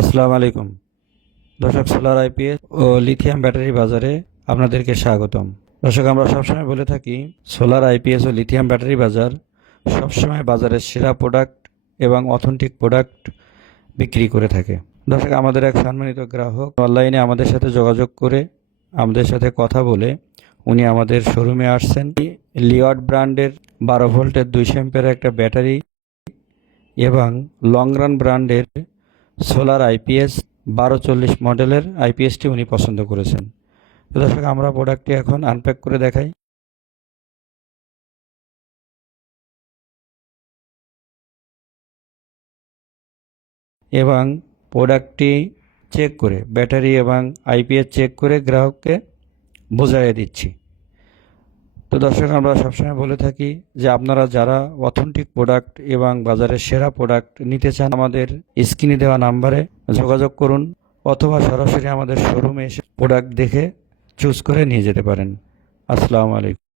আসসালামু আলাইকুম দর্শক, সোলার আইপিএস ও লিথিয়াম ব্যাটারি বাজারে আপনাদেরকে স্বাগতম। দর্শক, আমরা সবসময় বলে থাকি সোলার আইপিএস ও লিথিয়াম ব্যাটারি বাজার সবসময় বাজারের সেরা প্রোডাক্ট এবং অথেন্টিক প্রোডাক্ট বিক্রি করে থাকে। দর্শক, আমাদের এক সম্মানিত গ্রাহক অনলাইনে আমাদের সাথে যোগাযোগ করে আমাদের সাথে কথা বলে উনি আমাদের শোরুমে আসছেন। লিওয়ার্ড ব্র্যান্ডের 12 ভোল্টের 200 অ্যাম্পিয়ারের একটা ব্যাটারি এবং লং রান ব্র্যান্ডের সোলার আইপিএস 1240 মডেলের আইপিএসটি উনি পছন্দ করেছেন। তো দর্শক, আমরা প্রোডাক্টটি এখন আনপ্যাক করে দেখাই এবং প্রোডাক্টটি চেক করে ব্যাটারি এবং আইপিএস চেক করে গ্রাহককে বোঝাইয়ে দিচ্ছি। তো দর্শক, আমরা সবসময় বলে থাকি যে আপনারা যারা অথেন্টিক প্রোডাক্ট এবং বাজারের সেরা প্রোডাক্ট নিতে চান আমাদের স্ক্রিনে দেওয়া নাম্বারে যোগাযোগ করুন অথবা সরাসরি আমাদের শোরুমে এসে প্রোডাক্ট দেখে চুজ করে নিয়ে যেতে পারেন। আসসালামু আলাইকুম।